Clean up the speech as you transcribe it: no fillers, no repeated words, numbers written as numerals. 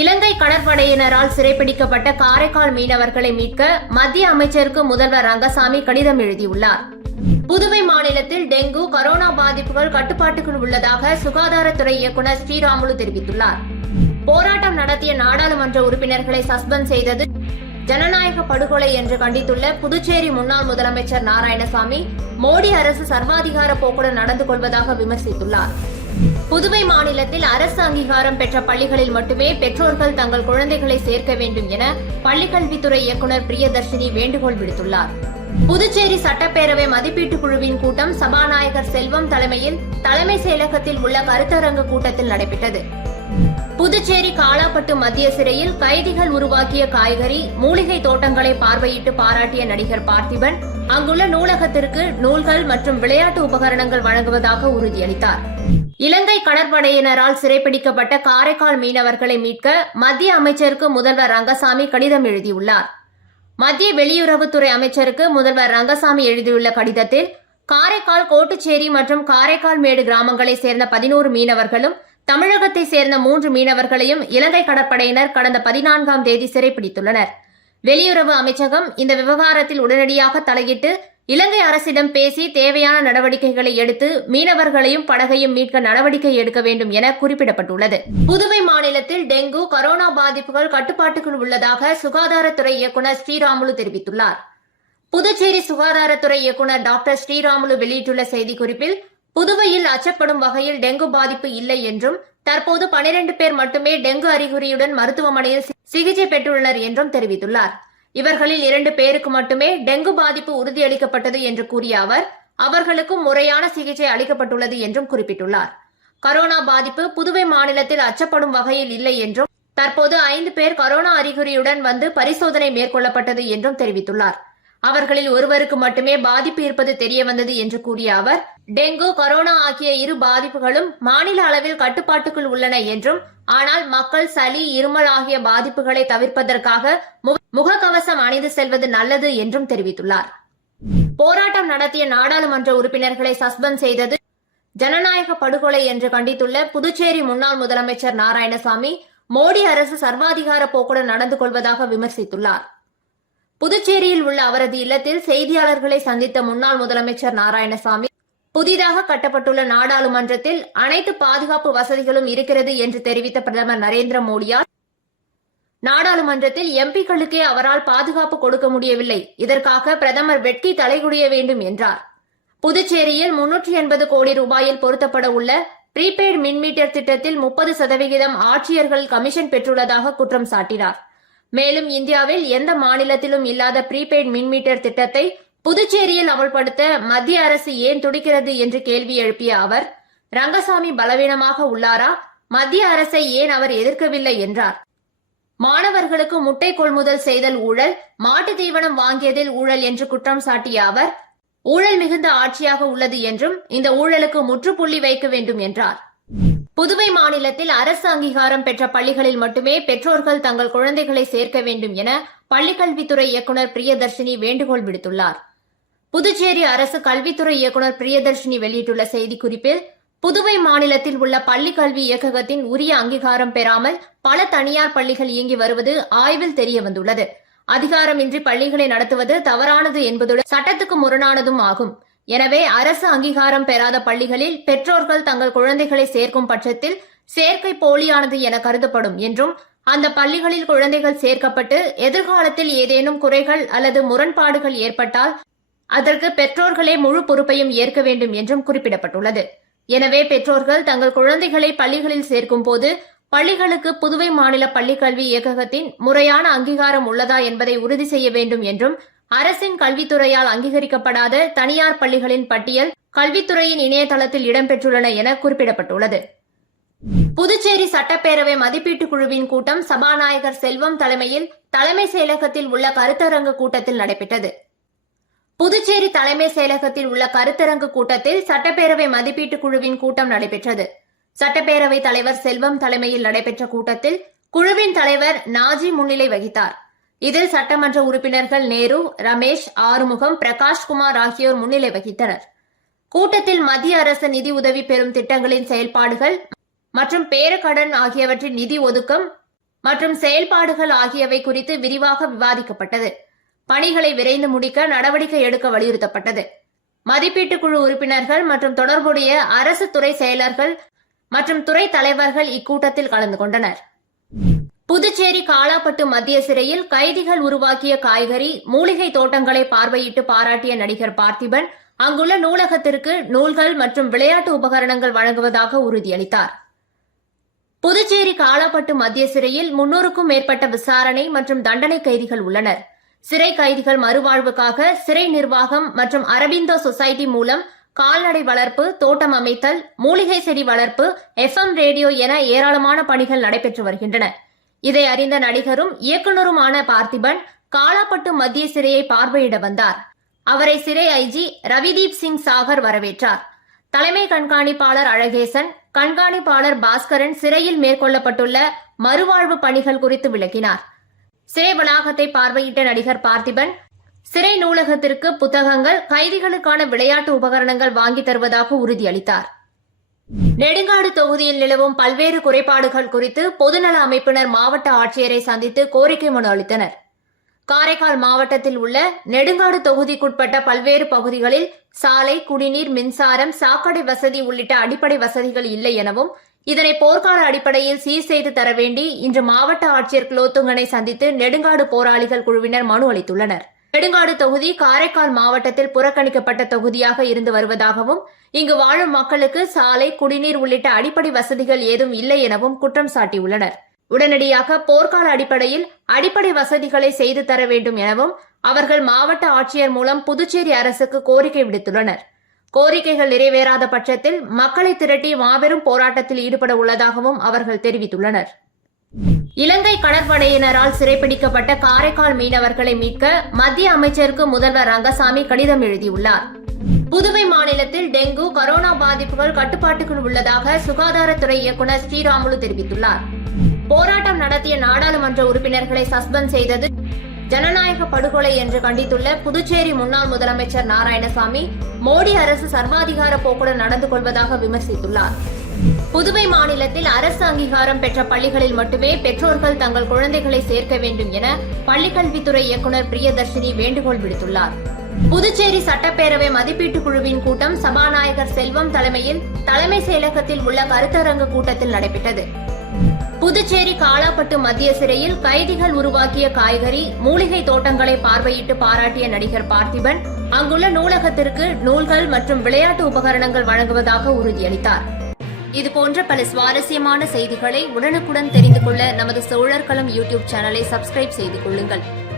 இலங்கை கடற்படையினரால் சிறைப்பிடிக்கப்பட்ட காரைக்கால் மீனவர்களை மீட்க மத்திய அமைச்சருக்கு முதல்வர் ரங்கசாமி கடிதம் எழுதியுள்ளார். புதுவை மாநிலத்தில் டெங்கு, கரோனா பாதிப்புகள் கட்டுப்பாட்டுக்குள் உள்ளதாக சுகாதாரத்துறை இயக்குநர் ஸ்ரீராமுலு தெரிவித்துள்ளார். போராட்டம் நடத்திய நாடாளுமன்ற உறுப்பினர்களை சஸ்பெண்ட் செய்தது ஜனநாயக படுகொலை என்று கண்டித்துள்ள புதுச்சேரி முன்னாள் முதலமைச்சர் நாராயணசாமி மோடி அரசு சர்வாதிகார போக்குடன் நடந்து கொள்வதாக விமர்சித்துள்ளார். புதுவை மாநிலத்தில் அரசு அங்கீகாரம் பெற்ற பள்ளிகளில் மட்டுமே பெற்றோர்கள் தங்கள் குழந்தைகளை சேர்க்க வேண்டும் என பள்ளிக்கல்வித்துறை இயக்குநர் பிரியதர்ஷினி வேண்டுகோள் விடுத்துள்ளார். புதுச்சேரி சட்டப்பேரவை மதிப்பீட்டு குழுவின் கூட்டம் சபாநாயகர் செல்வம் தலைமையில் தலைமை செயலகத்தில் உள்ள கருத்தரங்கு கூட்டத்தில் நடைபெற்றது. புதுச்சேரி காலாப்பட்டு மத்திய சிறையில் கைதிகள் உருவாக்கிய காய்கறி, மூலிகை தோட்டங்களை பார்வையிட்டு பாராட்டிய நடிகர் பார்த்திபன் அங்குள்ள நூலகத்திற்கு நூல்கள் மற்றும் விளையாட்டு உபகரணங்கள் வழங்குவதாக உறுதியளித்தார். இலங்கை கடற்படையினரால் சிறைப்பிடிக்கப்பட்ட காரைக்கால் மீனவர்களை மீட்க மத்திய அமைச்சருக்கு முதல்வர் ரங்கசாமி கடிதம் எழுதியுள்ளார். மத்திய வெளியுறவுத்துறை அமைச்சருக்கு முதல்வர் ரங்கசாமி எழுதியுள்ள கடிதத்தில் காரைக்கால், கோட்டுச்சேரி மற்றும் காரைக்கால் மேடு கிராமங்களைச் சேர்ந்த 11 மீனவர்களும் தமிழகத்தை சேர்ந்த 3 மீனவர்களையும் இலங்கை கடற்படையினர் கடந்த 14ஆம் தேதி சிறைப்பிடித்துள்ளனர். வெளியுறவு அமைச்சகம் இந்த விவகாரத்தில் உடனடியாக தலையிட்டு இலங்கை அரசிடம் பேசி தேவையான நடவடிக்கைகளை எடுத்து மீனவர்களையும் படகையும் மீட்க நடவடிக்கை எடுக்க வேண்டும் என குறிப்பிடப்பட்டுள்ளது. புதுவை மாநிலத்தில் டெங்கு, கரோனா பாதிப்புகள் கட்டுப்பாட்டுக்குள் உள்ளதாக சுகாதாரத்துறை இயக்குநர் ஸ்ரீராமுலு தெரிவித்துள்ளார். புதுச்சேரி சுகாதாரத்துறை இயக்குநர் டாக்டர் ஸ்ரீராமுலு வெளியிட்டுள்ள செய்திக்குறிப்பில் புதுவையில் அச்சப்படும் வகையில் டெங்கு பாதிப்பு இல்லை என்றும் தற்போது 12 பேர் மட்டுமே டெங்கு அறிகுறியுடன் மருத்துவமனையில் சிகிச்சை பெற்றுள்ளனர் என்றும் தெரிவித்துள்ளார். இவர்களில் 2 பேருக்கு மட்டுமே டெங்கு பாதிப்பு உறுதியளிக்கப்பட்டது என்று கூறிய அவர் அவர்களுக்கும் முறையான சிகிச்சை அளிக்கப்பட்டுள்ளது என்றும் குறிப்பிட்டுள்ளார். கரோனா பாதிப்பு புதுவை மாநிலத்தில் அச்சப்படும் வகையில் இல்லை என்றும் தற்போது 5 பேர் கரோனா அறிகுறியுடன் வந்து பரிசோதனை மேற்கொள்ளப்பட்டது என்றும் தெரிவித்துள்ளார். அவர்களில் ஒருவருக்கு மட்டுமே பாதிப்பு இருப்பது தெரியவந்தது என்று கூறிய அவர் டெங்கு, கரோனா ஆகிய இரு பாதிப்புகளும் மாநில அளவில் கட்டுப்பாட்டுக்குள் உள்ளன என்றும் ஆனால் மக்கள் சளி, இருமல் ஆகிய பாதிப்புகளை தவிர்ப்பதற்காக முகக்கவசம் அணிந்து செல்வது நல்லது என்றும் தெரிவித்துள்ளார். போராட்டம் நடத்திய நாடாளுமன்ற உறுப்பினர்களை சஸ்பெண்ட் செய்தது ஜனநாயக படுகொலை என்று கண்டித்துள்ள புதுச்சேரி முன்னாள் முதலமைச்சர் நாராயணசாமி மோடி அரசு சர்வாதிகார போக்குடன் நடந்து கொள்வதாக விமர்சித்துள்ளார். புதுச்சேரியில் உள்ள அவரது இல்லத்தில் செய்தியாளர்களை சந்தித்த முன்னாள் முதலமைச்சர் நாராயணசாமி புதிதாக கட்டப்பட்டுள்ள நாடாளுமன்றத்தில் அனைத்து பாதுகாப்பு வசதிகளும் இருக்கிறது என்று தெரிவித்த பிரதமர் நரேந்திர மோடியால் நாடாளுமன்றத்தில் எம்பிக்களுக்கே அவரால் பாதுகாப்பு கொடுக்க முடியவில்லை, இதற்காக பிரதமர் வெட்கி தலைகுனிய வேண்டும் என்றார். புதுச்சேரியில் 380 கோடி ரூபாயில் பொருத்தப்பட உள்ள ப்ரீபெய்டு மின்மீட்டர் திட்டத்தில் 30% ஆட்சியர்கள் கமிஷன் பெற்றுள்ளதாக குற்றம் சாட்டினார். மேலும் இந்தியாவில் எந்த மாநிலத்திலும் இல்லாத ப்ரீபெய்டு மின்மீட்டர் திட்டத்தை புதுச்சேரியில் அமல்படுத்த மத்திய அரசு ஏன் துடிக்கிறது என்று கேள்வி எழுப்பிய அவர் ரங்கசாமி பலவீனமாக உள்ளாரா, மத்திய அரசை ஏன் அவர் எதிர்க்கவில்லை என்றார். மாணவர்களுக்கு முட்டை கொள்முதல் செய்தல் ஊழல், மாட்டு தீவனம் வாங்கியதில் ஊழல் என்று குற்றம் சாட்டிய அவர் ஊழல் மிகுந்த ஆட்சியாக உள்ளது என்றும் இந்த ஊழலுக்கு முற்றுப்புள்ளி வைக்க வேண்டும் என்றார். புதுவை மாநிலத்தில் அரசு அங்கீகாரம் பெற்ற பள்ளிகளில் மட்டுமே பெற்றோர்கள் தங்கள் குழந்தைகளை சேர்க்க வேண்டும் என பள்ளிக்கல்வித்துறை இயக்குநர் பிரியதர்ஷினி வேண்டுகோள் விடுத்துள்ளார். புதுச்சேரி அரசு கல்வித்துறை இயக்குநர் பிரியதர்ஷினி வெளியிட்டுள்ள செய்திக்குறிப்பில் புதுவை மாநிலத்தில் உள்ள பள்ளிக் கல்வி இயக்ககத்தின் உரிய அங்கீகாரம் பெறாமல் பல தனியார் பள்ளிகள் இயங்கி வருவது ஆய்வில் தெரியவந்துள்ளது. அதிகாரமின்றி பள்ளிகளை நடத்துவது தவறானது என்பதுடன் சட்டத்துக்கு முரணானதும் ஆகும். எனவே அரசு அங்கீகாரம் பெறாத பள்ளிகளில் பெற்றோர்கள் தங்கள் குழந்தைகளை சேர்க்கும் பட்சத்தில் சேர்க்கை போலியானது என கருதப்படும் என்றும் அந்த பள்ளிகளில் குழந்தைகள் சேர்க்கப்பட்டு எதிர்காலத்தில் ஏதேனும் குறைகள் அல்லது முரண்பாடுகள் ஏற்பட்டால் அதற்கு பெற்றோர்களே முழு பொறுப்பையும் ஏற்க வேண்டும் என்றும் குறிப்பிடப்பட்டுள்ளது. எனவே பெற்றோர்கள் தங்கள் குழந்தைகளை பள்ளிகளில் சேர்க்கும் போது பள்ளிகளுக்கு புதுவை மாநில பள்ளிக்கல்வி இயக்ககத்தின் முறையான அங்கீகாரம் உள்ளதா என்பதை உறுதி செய்ய வேண்டும் என்றும் அரசின் கல்வித்துறையால் அங்கீகரிக்கப்படாத தனியார் பள்ளிகளின் பட்டியல் கல்வித்துறையின் இணையதளத்தில் இடம்பெற்றுள்ளன என குறிப்பிடப்பட்டுள்ளது. புதுச்சேரி சட்டப்பேரவை மதிப்பீட்டு குழுவின் கூட்டம் சபாநாயகர் செல்வம் தலைமையில் தலைமை செயலகத்தில் உள்ள கருத்தரங்கு கூட்டத்தில் நடைபெற்றது. புதுச்சேரி தலைமை செயலகத்தில் உள்ள கருத்தரங்கு கூட்டத்தில் சட்டப்பேரவை மதிப்பீட்டு குழுவின் கூட்டம் நடைபெற்றது. சட்டப்பேரவை தலைவர் செல்வம் தலைமையில் நடைபெற்ற கூட்டத்தில் குழுவின் தலைவர் நாஜி முன்னிலை வகித்தார். இதில் சட்டமன்ற உறுப்பினர்கள் நேரு, ரமேஷ், ஆறுமுகம், பிரகாஷ்குமார் ஆகியோர் முன்னிலை வகித்தனர். கூட்டத்தில் மத்திய அரசு நிதி உதவி பெறும் திட்டங்களின் செயல்பாடுகள் மற்றும் பேரக்கடன் ஆகியவற்றின் நிதி ஒதுக்கம் மற்றும் செயல்பாடுகள் ஆகியவை குறித்து விரிவாக விவாதிக்கப்பட்டது. பணிகளை விரைந்து முடிக்க நடவடிக்கை எடுக்க வலியுறுத்தப்பட்டது. மதிப்பீட்டு குழு உறுப்பினர்கள் மற்றும் தொடர்புடைய அரசு துறை செயலர்கள் மற்றும் துறை தலைவர்கள் இக்கூட்டத்தில் கலந்து கொண்டனர். புதுச்சேரி காலாப்பட்டு மத்திய சிறையில் கைதிகள் உருவாக்கிய காய்கறி, மூலிகை தோட்டங்களை பார்வையிட்டு பாராட்டிய நடிகர் பார்த்திபன் அங்குள்ள நூலகத்திற்கு நூல்கள் மற்றும் விளையாட்டு உபகரணங்கள் வழங்குவதாக உறுதியளித்தார். புதுச்சேரி காலாப்பட்டு மத்திய சிறையில் 300க்கும் மேற்பட்ட விசாரணை மற்றும் தண்டனை கைதிகள் உள்ளனர். சிறை கைதிகள் மறுவாழ்வுக்காக சிறை நிர்வாகம் மற்றும் அரபிந்தோ சொசைட்டி மூலம் கால்நடை வளர்ப்பு, தோட்டம் அமைத்தல், மூலிகை செடி வளர்ப்பு, FM ரேடியோ என ஏராளமான பணிகள் நடைபெற்று வருகின்றன. இதை அறிந்த நடிகரும் இயக்குநருமான பார்த்திபன் காலாப்பட்டு மத்திய சிறையை பார்வையிட வந்தார். அவரை சிறை ஐஜி ரவிதீப் சிங் சாகர் வரவேற்றார். தலைமை கண்காணிப்பாளர் அழகேசன், கண்காணிப்பாளர் பாஸ்கரன் சிறையில் மேற்கொள்ளப்பட்டுள்ள மறுவாழ்வு பணிகள் குறித்து விளக்கினார். சிறை வளாகத்தை பார்வையிட்ட நடிகர் பார்த்திபன் சிறை நூலகத்திற்கு புத்தகங்கள், கைதிகளுக்கான விளையாட்டு உபகரணங்கள் வாங்கி தருவதாக உறுதியளித்தார். நெடுங்காடு தொகுதியில் நிலவும் பல்வேறு குறைபாடுகள் குறித்து பொதுநல அமைப்பினர் மாவட்ட ஆட்சியரை சந்தித்து கோரிக்கை மனு அளித்தனர். காரைக்கால் மாவட்டத்தில் உள்ள நெடுங்காடு தொகுதிக்குட்பட்ட பல்வேறு பகுதிகளில் சாலை, குடிநீர், மின்சாரம், சாக்கடை வசதி உள்ளிட்ட அடிப்படை வசதிகள் இல்லை எனவும் இதனை போர்க்கால அடிப்படையில் சீர் செய்து தர வேண்டி இன்று மாவட்ட ஆட்சியர் குலோத்துங்கனை சந்தித்து நெடுங்காடு போராளிகள் குழுவினர் மனு அளித்துள்ளனர். நெடுங்காடு தொகுதி காரைக்கால் மாவட்டத்தில் புறக்கணிக்கப்பட்ட தொகுதியாக இருந்து வருவதாகவும் இங்கு வாழும் மக்களுக்கு சாலை, குடிநீர் உள்ளிட்ட அடிப்படை வசதிகள் ஏதும் இல்லை எனவும் குற்றம் சாட்டியுள்ளனர். உடனடியாக போர்க்கால அடிப்படையில் அடிப்படை வசதிகளை செய்து தர வேண்டும் எனவும் அவர்கள் மாவட்ட ஆட்சியர் மூலம் புதுச்சேரி அரசுக்கு கோரிக்கை விடுத்துள்ளனர். கோரிக்கைகள் நிறைவேறாத பட்சத்தில் மக்களை திரட்டி மாபெரும் போராட்டத்தில் ஈடுபட உள்ளதாகவும் அவர்கள் தெரிவித்துள்ளனர். இலங்கை கடற்படையினரால் சிறைப்பிடிக்கப்பட்ட காரைக்கால் மீனவர்களை மீட்க மத்திய அமைச்சருக்கு முதல்வர் ரங்கசாமி கடிதம் எழுதியுள்ளார். புதுவை மாநிலத்தில் டெங்கு, கரோனா பாதிப்புகள் கட்டுப்பாட்டுக்குள் உள்ளதாக சுகாதாரத்துறை இயக்குநர் ஸ்ரீராமுலு தெரிவித்துள்ளார். போராட்டம் நடத்திய நாடாளுமன்ற உறுப்பினர்களை சஸ்பெண்ட் செய்தது ஜனநாயக படுகொலை என்று கண்டித்துள்ள புதுச்சேரி முன்னாள் முதலமைச்சர் நாராயணசாமி மோடி அரசு சர்வாதிகார போக்குடன் நடந்து கொள்வதாக விமர்சித்துள்ளார். புதுவை மாநிலத்தில் அரசு அங்கீகாரம் பெற்ற பள்ளிகளில் மட்டுமே பெற்றோர்கள் தங்கள் குழந்தைகளை சேர்க்க வேண்டும் என பள்ளிக்கல்வித்துறை இயக்குநர் பிரியதர்ஷினி வேண்டுகோள் விடுத்துள்ளார். புதுச்சேரி சட்டப்பேரவை மதிப்பீட்டு குழுவின் கூட்டம் சபாநாயகர் செல்வம் தலைமையில் தலைமை செயலகத்தில் உள்ள கருத்தரங்கு கூட்டத்தில் நடைபெற்றது. புதுச்சேரி காலாப்பட்டு மத்திய சிறையில் கைதிகள் உருவாக்கிய காய்கறி, மூலிகை தோட்டங்களை பார்வையிட்டு பாராட்டிய நடிகர் பார்த்திபன் அங்குள்ள நூலகத்திற்கு நூல்கள் மற்றும் விளையாட்டு உபகரணங்கள் வழங்குவதாக உறுதியளித்தார். இதுபோன்ற பல சுவாரஸ்யமான செய்திகளை உடனுக்குடன் தெரிந்து கொள்ள நமது சோழர்களம் யூடியூப் சேனலை சப்ஸ்கிரைப் செய்து கொள்ளுங்கள்.